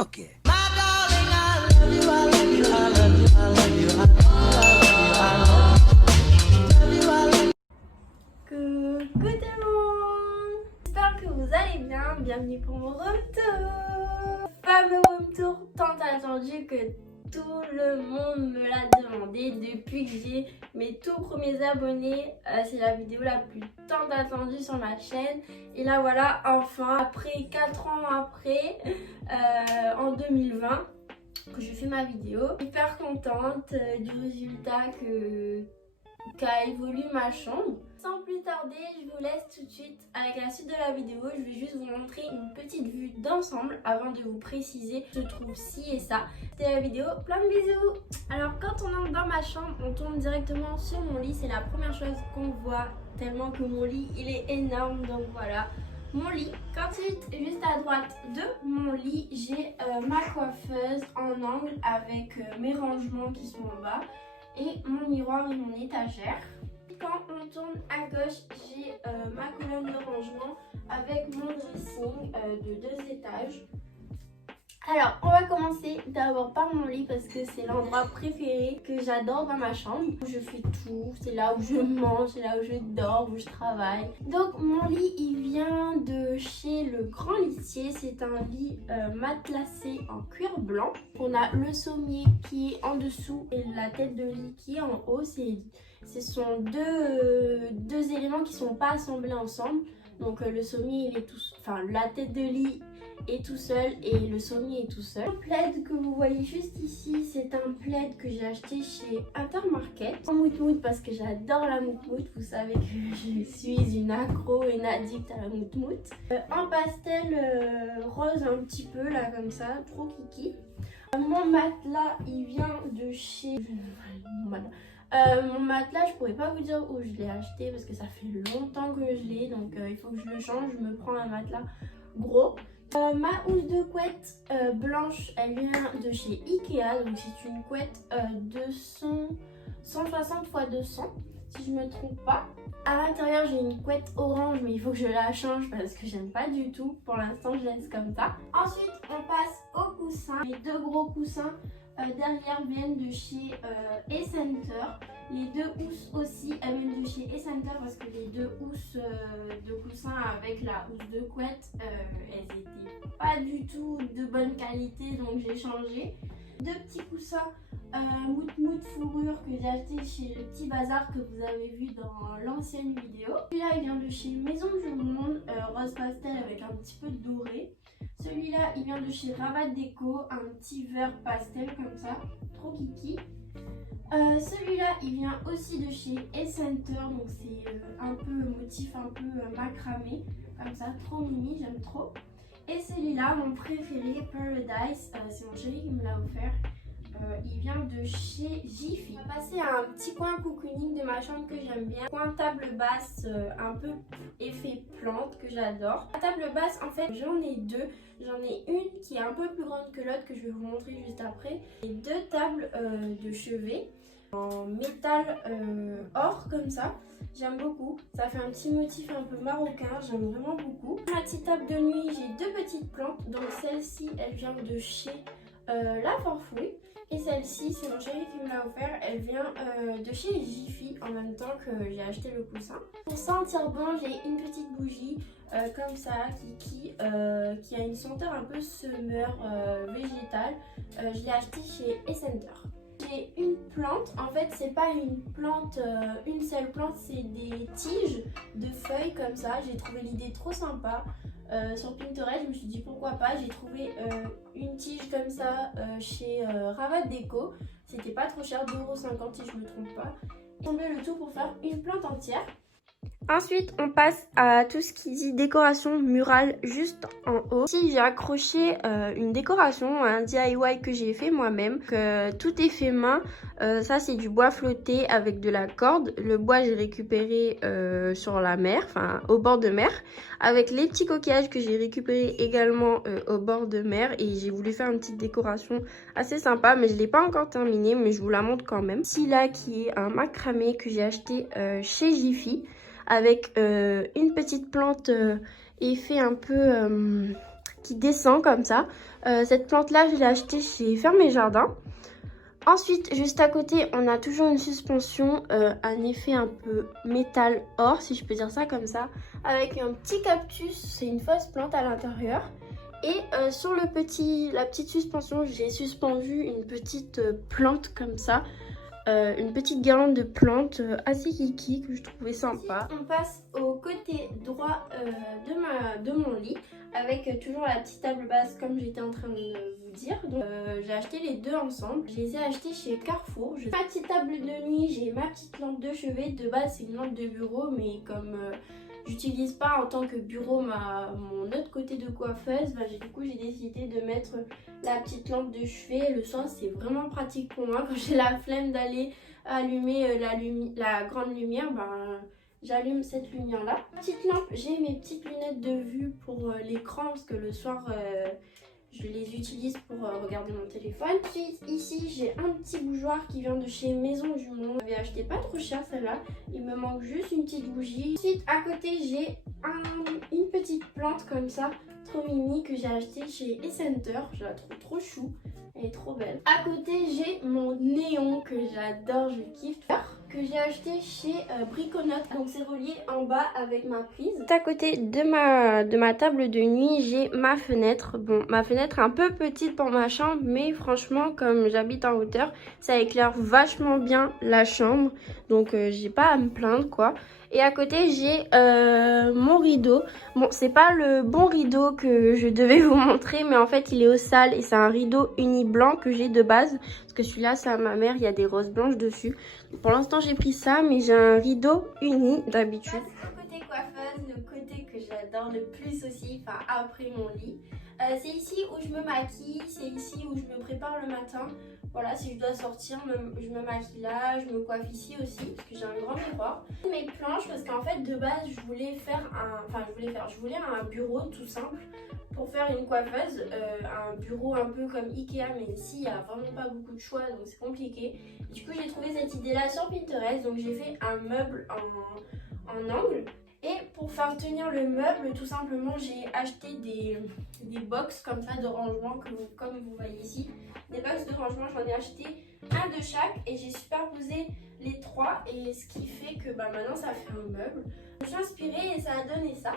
Ok. Coucou tout le monde, j'espère que vous allez bien, bienvenue pour mon retour. Fameux retour tant attendu que tout le monde me l'a demandé depuis que j'ai mes tout premiers abonnés. C'est la vidéo la plus tant attendue sur ma chaîne. Et là voilà, enfin, après 4 ans après, en 2020, que je fais ma vidéo. Hyper contente du résultat qu'a évolué ma chambre. Sans plus tarder, je vous laisse tout de suite avec la suite de la vidéo. Je vais juste vous montrer une petite vue d'ensemble avant de vous préciser je trouve ci et ça. C'était la vidéo, plein de bisous. Alors quand on entre dans ma chambre, on tombe directement sur mon lit. C'est la première chose qu'on voit tellement que mon lit il est énorme. Donc voilà mon lit. Ensuite, juste à droite de mon lit, j'ai ma coiffeuse en angle avec mes rangements qui sont en bas et mon miroir et mon étagère. Quand on tourne à gauche, j'ai ma colonne de rangement avec mon dressing de 2 étages. Alors, on va commencer d'abord par mon lit parce que c'est l'endroit préféré que j'adore dans ma chambre. Je fais tout, c'est là où je mange, c'est là où je dors, où je travaille. Donc mon lit, il vient de chez Le Grand Litier. C'est un lit matelassé en cuir blanc. On a le sommier qui est en dessous et la tête de lit qui est en haut. Ce sont deux éléments qui ne sont pas assemblés ensemble. Donc le sommier, il est la tête de lit est tout seul et le sommier est tout seul. Le plaid que vous voyez juste ici, c'est un plaid que j'ai acheté chez Intermarket en moutmout parce que j'adore la moutmout. Vous savez que je suis une accro et une addict à la moutmout. En pastel rose un petit peu là comme ça, trop kiki. Mon matelas, il vient de chez... mon matelas, je pourrais pas vous dire où je l'ai acheté parce que ça fait longtemps que je l'ai, donc il faut que je le change. Je me prends un matelas gros. Ma housse de couette blanche, elle vient de chez Ikea, donc c'est une couette 160 x 200 si je me trompe pas. À l'intérieur j'ai une couette orange mais il faut que je la change parce que j'aime pas du tout. Pour l'instant je laisse comme ça. Ensuite on passe aux coussins. Les 2 gros coussins derrière viennent de chez Ecenter. Les 2 housses aussi elles viennent de chez Ecenter parce que les 2 housses de coussins avec la housse de couette elles étaient pas du tout de bonne qualité, donc j'ai changé. 2 petits coussins moutmout fourrure que j'ai acheté chez le petit bazar que vous avez vu dans l'ancienne vidéo. Celui-là il vient de chez Maison du Monde, rose pastel avec un petit peu de doré. Celui-là il vient de chez Rabat Déco, un petit vert pastel comme ça, trop kiki. Celui-là il vient aussi de chez Ecenter, donc c'est un peu motif un peu macramé comme ça, trop mimi, j'aime trop. Et celui-là mon préféré, Paradise, c'est mon chéri qui me l'a offert. Il vient de chez Jiffy. On va passer à un petit coin cocooning de ma chambre que j'aime bien. Coin table basse un peu effet plante que j'adore. La table basse en fait j'en ai 2. J'en ai une qui est un peu plus grande que l'autre que je vais vous montrer juste après. Et 2 tables de chevet en métal or comme ça. J'aime beaucoup, ça fait un petit motif un peu marocain, j'aime vraiment beaucoup. Ma petite table de nuit, j'ai 2 petites plantes, donc celle-ci elle vient de chez La Farfouille. Et celle-ci, c'est mon chéri qui me l'a offert. Elle vient de chez Jiffy en même temps que j'ai acheté le coussin. Pour sentir bon, j'ai une petite bougie comme ça qui a une senteur un peu semeur végétale. Je l'ai acheté chez Ecenter. J'ai une plante, en fait c'est pas une plante, une seule plante, c'est des tiges de feuilles comme ça. J'ai trouvé l'idée trop sympa. Sur Pinterest, je me suis dit pourquoi pas. J'ai trouvé une tige comme ça chez Rabat Déco. C'était pas trop cher, 2,50 € si je me trompe pas. J'ai tombé le tout pour faire une plante entière. Ensuite, on passe à tout ce qui dit décoration murale juste en haut. Ici, j'ai accroché une décoration, un DIY que j'ai fait moi-même. Tout est fait main. Ça, c'est du bois flotté avec de la corde. Le bois, j'ai récupéré sur la mer, enfin au bord de mer. Avec les petits coquillages que j'ai récupérés également au bord de mer. Et j'ai voulu faire une petite décoration assez sympa, mais je ne l'ai pas encore terminée, mais je vous la montre quand même. Ici, là, qui est un macramé que j'ai acheté chez Jiffy. Avec une petite plante effet un peu qui descend comme ça. Cette plante-là, je l'ai achetée chez Ferme et Jardin. Ensuite, juste à côté, on a toujours une suspension, un effet un peu métal or, si je peux dire ça comme ça, avec un petit cactus, c'est une fausse plante à l'intérieur. Et sur la petite suspension, j'ai suspendu une petite plante comme ça, une petite guirlande de plantes assez kiki que je trouvais sympa. Ensuite, on passe au côté droit de mon lit, avec toujours la petite table basse comme j'étais en train de vous dire. Donc j'ai acheté les deux ensemble. Je les ai achetés chez Carrefour. Ma petite table de nuit, j'ai ma petite lampe de chevet. De base c'est une lampe de bureau, mais comme j'utilise pas en tant que bureau mon autre côté de coiffeuse, du coup j'ai décidé de mettre la petite lampe de chevet. Le soir c'est vraiment pratique pour moi quand j'ai la flemme d'aller allumer la grande lumière. J'allume cette lumière là. Petite lampe, j'ai mes petites lunettes de vue pour l'écran parce que le soir je les utilise pour regarder mon téléphone. Ensuite ici j'ai un petit bougeoir qui vient de chez Maison du Monde. J'avais acheté pas trop cher celle-là. Il me manque juste une petite bougie. Ensuite à côté j'ai une petite plante comme ça, trop mimi, que j'ai acheté chez Essenter. Je la trouve trop chou. Elle est trop belle. À côté j'ai mon néon que j'adore, je kiffe, que j'ai acheté chez Briconote. Donc c'est relié en bas avec ma prise. À côté de ma table de nuit, j'ai ma fenêtre. Bon, ma fenêtre est un peu petite pour ma chambre, mais franchement comme j'habite en hauteur, ça éclaire vachement bien la chambre. Donc j'ai pas à me plaindre quoi. Et à côté j'ai mon rideau. Bon, c'est pas le bon rideau que je devais vous montrer, mais en fait il est au sale et c'est un rideau uni blanc que j'ai de base. Parce que celui-là c'est à ma mère, il y a des roses blanches dessus. Pour l'instant j'ai pris ça, mais j'ai un rideau uni d'habitude. Le côté coiffeuse, le côté que j'adore le plus aussi, enfin après mon lit. C'est ici où je me maquille, c'est ici où je me prépare le matin. Voilà, si je dois sortir, je me maquille là, je me coiffe ici aussi, parce que j'ai un grand miroir. Mes planches, parce qu'en fait de base je voulais un bureau tout simple pour faire une coiffeuse, un bureau un peu comme Ikea, mais ici il n'y a vraiment pas beaucoup de choix, donc c'est compliqué. Du coup j'ai trouvé cette idée là sur Pinterest, donc j'ai fait un meuble en angle. Et pour faire tenir le meuble, tout simplement, j'ai acheté des box comme ça de rangement, comme vous voyez ici. Des box de rangement, j'en ai acheté un de chaque et j'ai superposé les trois. Et ce qui fait que maintenant, ça fait un meuble. Je me suis inspirée et ça a donné ça.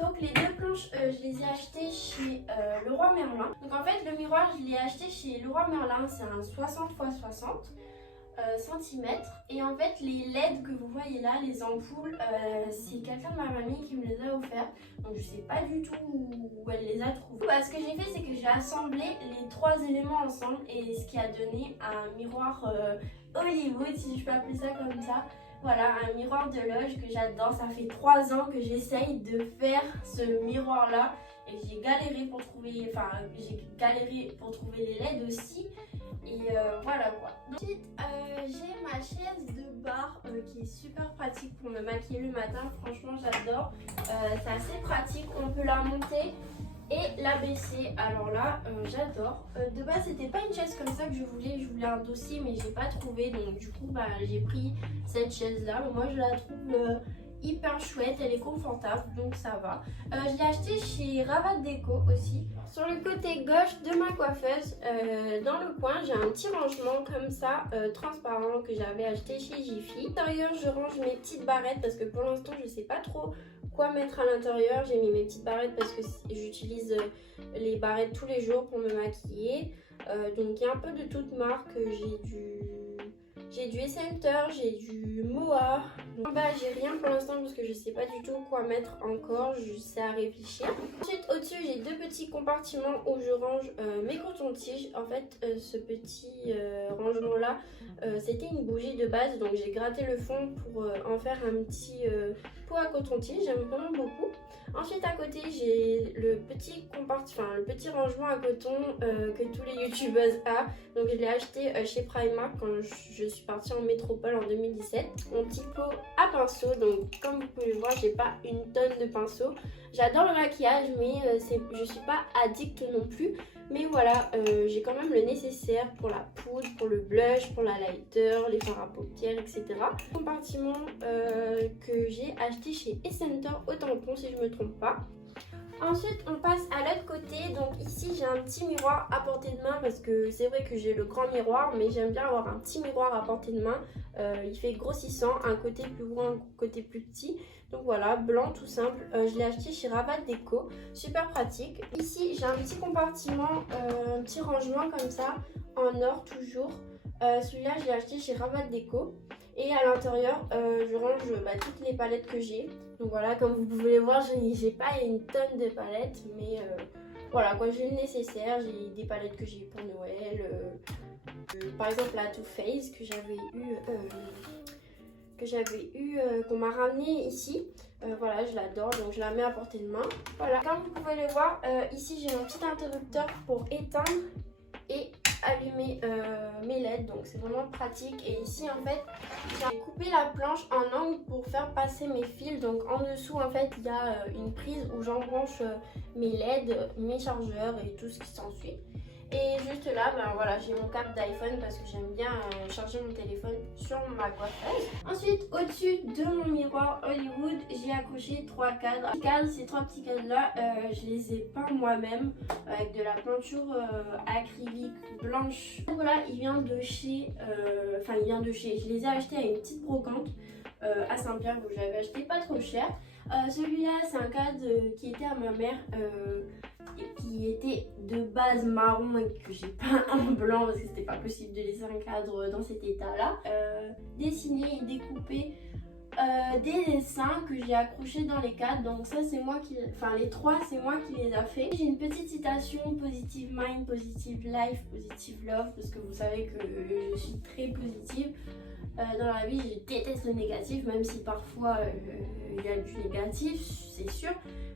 Donc les deux planches, je les ai achetées chez Leroy Merlin. Donc en fait, le miroir, je l'ai acheté chez Leroy Merlin. C'est un 60 x 60 cm. Et en fait les LED que vous voyez là, les ampoules, c'est quelqu'un de ma famille qui me les a offerts. Donc je sais pas du tout où elle les a trouvés. Ce que j'ai fait, c'est que j'ai assemblé les trois éléments ensemble, et ce qui a donné un miroir Hollywood, si je peux appeler ça comme ça. Voilà, un miroir de loge que j'adore. Ça fait 3 ans que j'essaye de faire ce miroir là, et j'ai galéré pour trouver, les LED aussi. Et voilà quoi. Ensuite, j'ai ma chaise de bar qui est super pratique pour me maquiller le matin. Franchement, j'adore. C'est assez pratique. On peut la monter et la baisser. Alors là, j'adore. De base, c'était pas une chaise comme ça que je voulais. Je voulais un dossier, mais j'ai pas trouvé. Donc du coup, j'ai pris cette chaise là. Moi, je la trouve hyper chouette, elle est confortable, donc ça va. Je l'ai acheté chez Ravat Déco aussi. Sur le côté gauche de ma coiffeuse, dans le coin, j'ai un petit rangement comme ça, transparent, que j'avais acheté chez Jiffy. À l'intérieur, je range mes petites barrettes parce que pour l'instant, je sais pas trop quoi mettre à l'intérieur. J'ai mis mes petites barrettes parce que j'utilise les barrettes tous les jours pour me maquiller. Donc il y a un peu de toutes marques. J'ai du Essenter, j'ai du Moa. En bas, j'ai rien pour l'instant parce que je sais pas du tout quoi mettre encore, je sais à réfléchir. Ensuite, au-dessus, j'ai deux petits compartiments où je range mes cotons-tiges. En fait, ce petit rangement-là, c'était une bougie de base, donc j'ai gratté le fond pour en faire un petit pot à coton-tige. J'aime vraiment beaucoup. Ensuite, à côté, j'ai le petit rangement à coton que tous les youtubeuses ont. Donc, je l'ai acheté chez Primark quand je suis partie en métropole en 2017. Mon petit pot à pinceau. Donc, comme vous pouvez le voir, j'ai pas une tonne de pinceaux. J'adore le maquillage, mais je suis pas addict non plus. Mais voilà, j'ai quand même le nécessaire pour la poudre, pour le blush, pour la lighter, les fards à paupières, etc. Compartiment que j'ai acheté chez Essenter au tampon, si je me trompe pas. Ensuite, on passe à l'autre côté, ici j'ai un petit miroir à portée de main parce que c'est vrai que j'ai le grand miroir, mais j'aime bien avoir un petit miroir à portée de main. Il fait grossissant, un côté plus gros, un côté plus petit. Donc voilà, blanc tout simple. Je l'ai acheté chez Raval Déco, super pratique. Ici j'ai un petit compartiment, un petit rangement comme ça, en or toujours. Celui-là je l'ai acheté chez Raval Déco. Et à l'intérieur, je range toutes les palettes que j'ai. Donc voilà, comme vous pouvez le voir, j'ai pas une tonne de palettes, mais voilà quoi, j'ai le nécessaire. J'ai des palettes que j'ai eu pour Noël, par exemple la Too Faced qu'on m'a ramené ici. Voilà, je l'adore, donc je la mets à portée de main. Voilà, comme vous pouvez le voir, ici j'ai mon petit interrupteur pour éteindre et allumer mes LED, donc c'est vraiment pratique. Et ici en fait j'ai coupé la planche en angle pour faire passer mes fils. Donc en dessous en fait il y a une prise où j'embranche mes LED, mes chargeurs et tout ce qui s'ensuit. Et juste là, voilà, j'ai mon câble d'iPhone parce que j'aime bien charger mon téléphone sur ma coiffeuse. Ensuite, au-dessus de mon miroir Hollywood, j'ai accroché 3 cadres. Ces 3 petits cadres là, je les ai peints moi-même avec de la peinture acrylique blanche. Donc voilà, il vient de chez, je les ai achetés à une petite brocante à Saint-Pierre où j'avais acheté pas trop cher. Celui-là, c'est un cadre qui était à ma mère. Qui était de base marron et que j'ai peint en blanc parce que c'était pas possible de laisser un cadre dans cet état là. Dessiner et découper des dessins que j'ai accrochés dans les cadres. Donc ça c'est moi qui, les 3 c'est moi qui les a fait. J'ai une petite citation: positive mind, positive life, positive love, parce que vous savez que je suis très positive. Dans la vie, je déteste le négatif, même si parfois il y a du négatif, c'est sûr.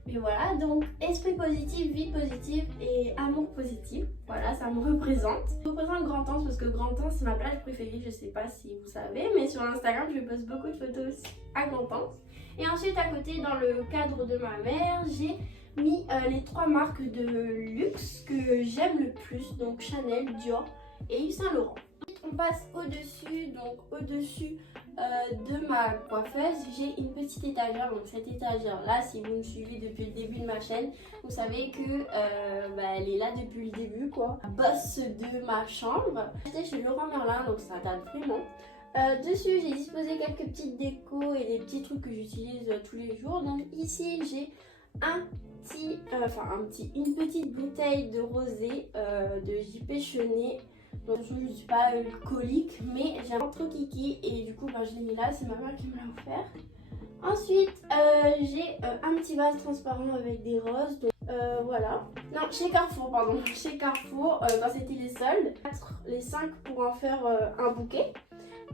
Mais voilà, donc esprit positif, vie positive et amour positif. Voilà, ça me représente. Je représente Grand-Anse parce que Grand-Anse c'est ma plage préférée. Je sais pas si vous savez, mais sur Instagram je poste beaucoup de photos à Grand-Anse. Et ensuite à côté, dans le cadre de ma mère, j'ai mis les 3 marques de luxe que j'aime le plus. Donc Chanel, Dior et Yves Saint Laurent. On passe au-dessus, donc au-dessus de ma coiffeuse, j'ai une petite étagère. Donc cette étagère là, si vous me suivez depuis le début de ma chaîne, vous savez que elle est là depuis le début quoi. Boss de ma chambre. J'étais chez Leroy Merlin, donc ça date vraiment. Dessus j'ai disposé quelques petites décos et des petits trucs que j'utilise tous les jours. Donc ici j'ai une petite bouteille de rosé de JP Chenet. Donc je ne suis pas alcoolique, mais j'ai un trop kiki et du coup je l'ai mis là, c'est ma mère qui me l'a offert. Ensuite j'ai un petit vase transparent avec des roses. Donc, voilà. Non, chez Carrefour, pardon. Chez Carrefour, quand c'était les soldes, les 5 pour en faire un bouquet.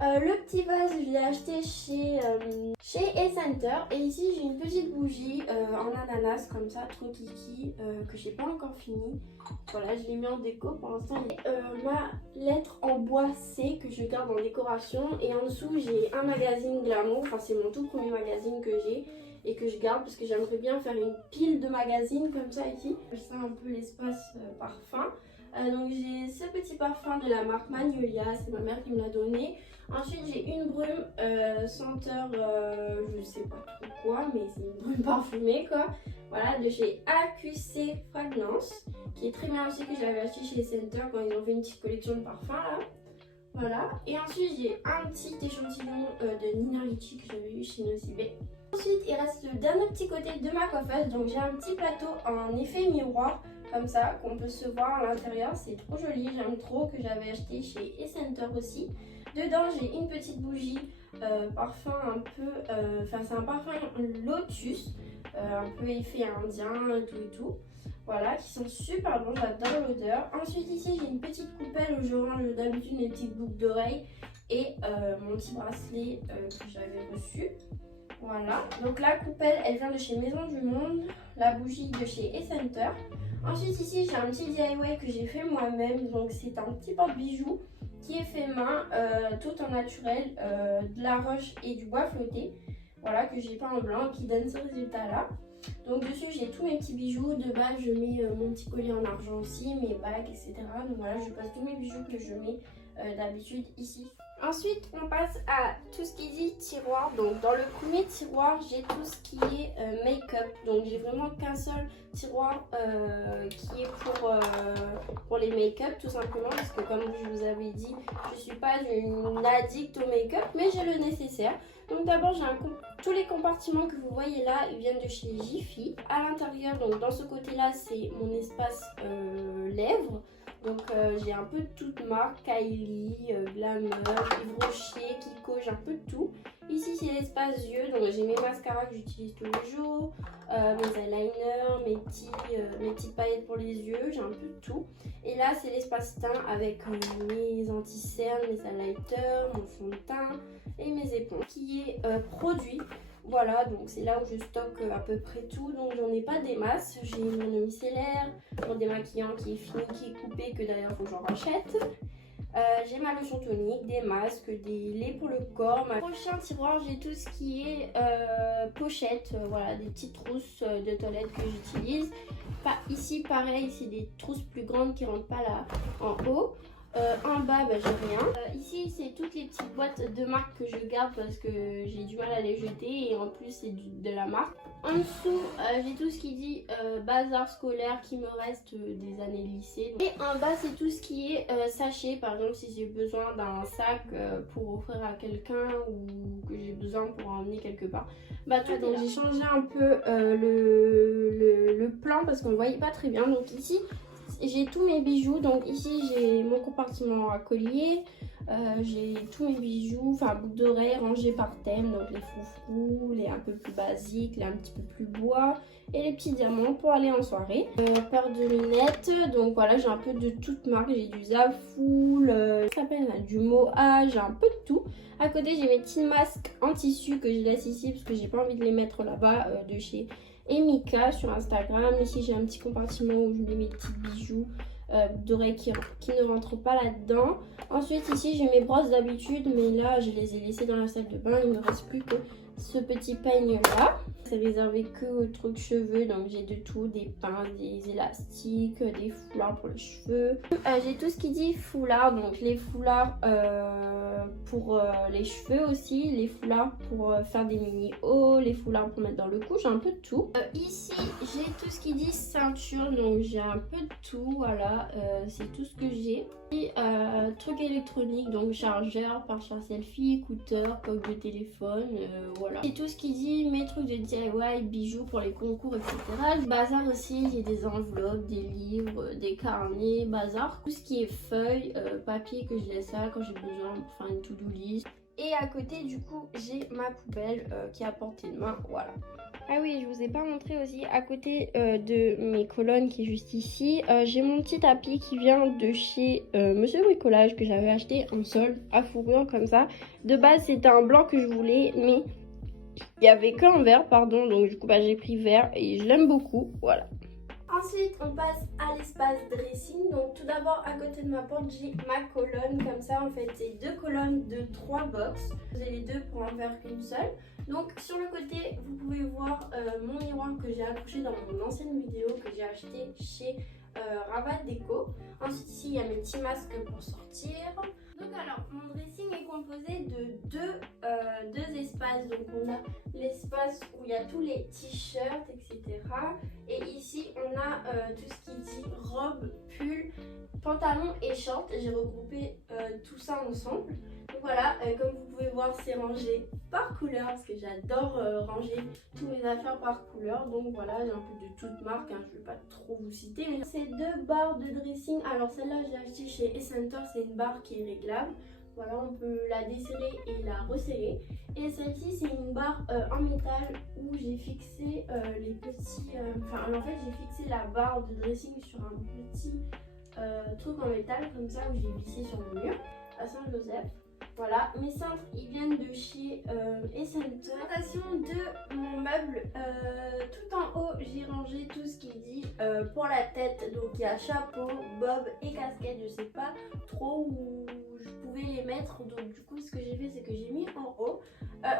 Le petit vase, je l'ai acheté chez E-Center. Et ici, j'ai une petite bougie en ananas, comme ça, trop kiki, que j'ai pas encore fini. Voilà, je l'ai mis en déco pour l'instant. Ma lettre en bois C que je garde en décoration. Et en dessous, j'ai un magazine Glamour. Enfin, c'est mon tout premier magazine que j'ai et que je garde parce que j'aimerais bien faire une pile de magazines comme ça ici. C'est un peu l'espace parfum. Donc j'ai ce petit parfum de la marque Magnolia, c'est ma mère qui me l'a donné. Ensuite j'ai une brume senteur, je sais pas trop quoi, mais c'est une brume parfumée quoi. Voilà, de chez AQC Fragrance, qui est très bien aussi, que j'avais acheté chez Center quand ils ont fait une petite collection de parfums là. Voilà, et ensuite j'ai un petit échantillon de Nina Ricci que j'avais eu chez Nocibé. Ensuite il reste le dernier petit côté de ma coiffeuse, donc j'ai un petit plateau en effet miroir comme ça qu'on peut se voir à l'intérieur, c'est trop joli, j'aime trop, que j'avais acheté chez E-Center aussi. Dedans j'ai une petite bougie parfum un peu, c'est un parfum lotus, un peu effet indien et tout. Voilà, qui sont super bons, j'adore l'odeur. Ensuite ici j'ai une petite coupelle où je range d'habitude mes petites boucles d'oreilles et mon petit bracelet que j'avais reçu. Voilà, donc la coupelle elle vient de chez Maison du Monde, la bougie de chez E-Center. Ensuite ici j'ai un petit DIY que j'ai fait moi-même, donc c'est un petit porte-bijoux qui est fait main, tout en naturel, de la roche et du bois flotté. Voilà, que j'ai peint en blanc, qui donne ce résultat là. Donc dessus j'ai tous mes petits bijoux, de base je mets mon petit collier en argent aussi, mes bagues etc. Donc voilà, je passe tous mes bijoux que je mets d'habitude ici Ensuite, on passe à tout ce qui dit tiroir. Donc, dans le premier tiroir, j'ai tout ce qui est make-up. Donc, j'ai vraiment qu'un seul tiroir qui est pour les make-up, tout simplement. Parce que, comme je vous avais dit, je ne suis pas une addict au make-up, mais j'ai le nécessaire. Donc, d'abord, j'ai tous les compartiments que vous voyez là, ils viennent de chez Jiffy. À l'intérieur, donc dans ce côté-là, c'est mon espace lèvres. Donc j'ai un peu de toutes marques, Kylie, Glamour, Yves Rocher, Kiko, j'ai un peu de tout. Ici c'est l'espace yeux, donc j'ai mes mascaras que j'utilise tous les jours, mes eyeliners, mes petites paillettes pour les yeux, j'ai un peu de tout. Et là c'est l'espace teint avec mes anti-cernes, mes highlighters, mon fond de teint et mes éponges qui est produit. Voilà, donc c'est là où je stocke à peu près tout, donc j'en ai pas des masses. J'ai mon eau micellaire, mon démaquillant qui est fini, qui est coupé, que d'ailleurs il faut que j'en rachète. J'ai ma lotion tonique, des masques, des laits pour le corps. Mon prochain tiroir, j'ai tout ce qui est pochette, voilà, des petites trousses de toilette que j'utilise. Ici, pareil, c'est des trousses plus grandes qui rentrent pas là en haut. En bas, bah, j'ai rien. Ici, c'est toutes les petites boîtes de marque que je garde parce que j'ai du mal à les jeter et en plus, c'est de la marque. En dessous, j'ai tout ce qui dit bazar scolaire qui me reste des années de lycée. Et en bas, c'est tout ce qui est sachet. Par exemple, si j'ai besoin d'un sac pour offrir à quelqu'un ou que j'ai besoin pour emmener quelque part. Bah, tout donc j'ai changé un peu le plan parce qu'on ne voyait pas très bien. Donc ici, j'ai tous mes bijoux. Donc ici, j'ai mon compartiment à collier. J'ai tous mes bijoux, enfin boucles d'oreilles rangées par thème, donc les froufrous, les un peu plus basiques, les un petit peu plus bois et les petits diamants pour aller en soirée. Paire de lunettes, donc voilà, j'ai un peu de toutes marques, j'ai du Zafoul, ça s'appelle du Moa, j'ai un peu de tout. À côté, j'ai mes petits masques en tissu que je laisse ici parce que j'ai pas envie de les mettre là-bas de chez Emika sur Instagram. Ici, j'ai un petit compartiment où je mets mes petits bijoux d'oreilles qui ne rentrent pas là-dedans. Ensuite ici j'ai mes brosses d'habitude, mais là je les ai laissées dans la salle de bain. Il ne me reste plus que ce petit peigne là. C'est réservé que aux trucs cheveux, donc j'ai de tout, des pinces, des élastiques, des foulards pour les cheveux. J'ai tout ce qui dit foulard, donc les foulards pour les cheveux aussi, les foulards pour faire des mini hauts, les foulards pour mettre dans le cou, j'ai un peu de tout. Ici j'ai tout ce qui dit ceinture, donc j'ai un peu de tout, voilà, c'est tout ce que j'ai. Et trucs électroniques, donc chargeur, pare-choix selfie, écouteurs, coque de téléphone, voilà. Et tout ce qui dit mes trucs de DIY, bijoux pour les concours, etc. Bazar aussi, j'ai des enveloppes, des livres, des carnets, bazar. Tout ce qui est feuilles, papier que je laisse là quand j'ai besoin pour faire une to-do list. Et à côté du coup j'ai ma poubelle qui est à portée de main, voilà. Ah oui, je vous ai pas montré aussi, à côté de mes colonnes qui est juste ici, j'ai mon petit tapis qui vient de chez Monsieur Bricolage que j'avais acheté en solde à fourrure comme ça. De base c'était un blanc que je voulais, mais il n'y avait qu'un vert, pardon, donc du coup bah, j'ai pris vert et je l'aime beaucoup, voilà. Ensuite, on passe à l'espace dressing. Donc tout d'abord, à côté de ma porte, j'ai ma colonne. Comme ça, en fait, c'est deux colonnes de 3 box. Vous avez les deux pour en faire qu'une seule. Donc sur le côté, vous pouvez voir mon miroir que j'ai accroché dans mon ancienne vidéo que j'ai acheté chez Rabat Déco. Ensuite, ici, il y a mes petits masques pour sortir. Donc alors, mon dressing est composé de deux espaces. Donc on a l'espace où il y a tous les t-shirts, etc. Et ici, on a tout ce qui dit robe, pull, pantalon et short. J'ai regroupé tout ça ensemble. Donc voilà, comme vous pouvez voir, c'est rangé par couleur parce que j'adore ranger tous mes affaires par couleur. Donc voilà, j'ai un peu de toutes marques, hein, je ne vais pas trop vous citer. Mais ces deux barres de dressing, alors celle-là, j'ai acheté chez Essenter, c'est une barre qui est réglable. Voilà, on peut la desserrer et la resserrer. Et celle-ci, c'est une barre en métal où j'ai fixé les petits... en fait, j'ai fixé la barre de dressing sur un petit truc en métal comme ça où j'ai vissé sur le mur à Saint-Joseph. Voilà, mes cintres ils viennent de chez Essenter. Présentation de mon meuble, tout en haut j'ai rangé tout ce qui dit pour la tête. Donc il y a chapeau, bob et casquette. Je sais pas trop où je pouvais les mettre. Donc du coup ce que j'ai fait c'est que j'ai mis en haut.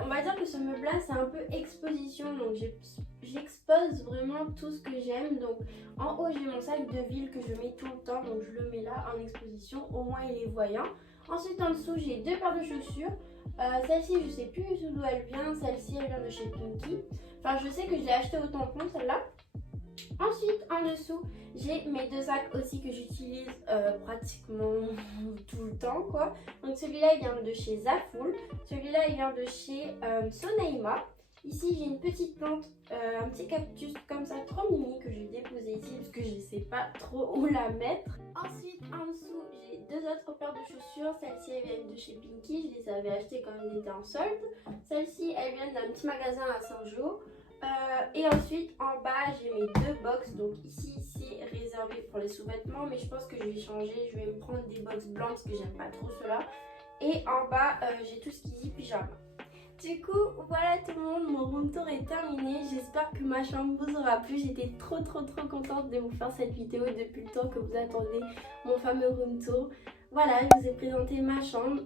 On va dire que ce meuble là c'est un peu exposition. Donc j'expose vraiment tout ce que j'aime. Donc en haut j'ai mon sac de ville que je mets tout le temps. Donc je le mets là en exposition, au moins il est voyant. Ensuite en dessous j'ai deux paires de chaussures. Celle-ci je sais plus d'où elle vient, celle-ci elle vient de chez Pinky. Enfin je sais que je l'ai acheté au tampon celle-là. Ensuite en dessous j'ai mes deux sacs aussi que j'utilise pratiquement tout le temps quoi. Donc celui-là il vient de chez Zaful, celui-là il vient de chez Soneima. Ici j'ai une petite plante, un petit cactus comme ça trop mimi que j'ai déposé ici parce que je ne sais pas trop où la mettre. Ensuite en dessous j'ai deux autres paires de chaussures, celles-ci elles viennent de chez Pinky, je les avais achetées quand elles étaient en solde. Celles-ci elles viennent d'un petit magasin à Saint-Jean. Et ensuite en bas j'ai mes deux box, donc ici c'est réservé pour les sous-vêtements mais je pense que je vais changer, je vais me prendre des box blancs parce que j'aime pas trop cela. Et en bas j'ai tout ce qui dit pyjama. Du coup, voilà tout le monde, mon room tour est terminé. J'espère que ma chambre vous aura plu. J'étais trop contente de vous faire cette vidéo depuis le temps que vous attendez mon fameux room tour. Voilà, je vous ai présenté ma chambre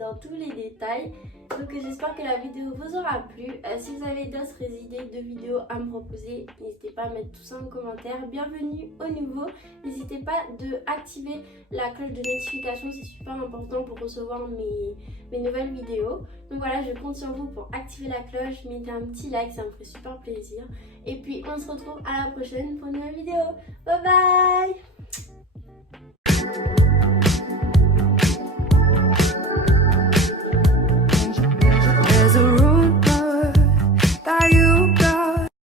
dans tous les détails. Donc j'espère que la vidéo vous aura plu. Si vous avez d'autres idées de vidéos à me proposer, n'hésitez pas à mettre tout ça en commentaire. Bienvenue au nouveau. N'hésitez pas d'activer la cloche de notification, c'est super important pour recevoir mes nouvelles vidéos. Donc voilà, je compte sur vous pour activer la cloche, mettez un petit like, ça me ferait super plaisir. Et puis on se retrouve à la prochaine pour une nouvelle vidéo. Bye bye!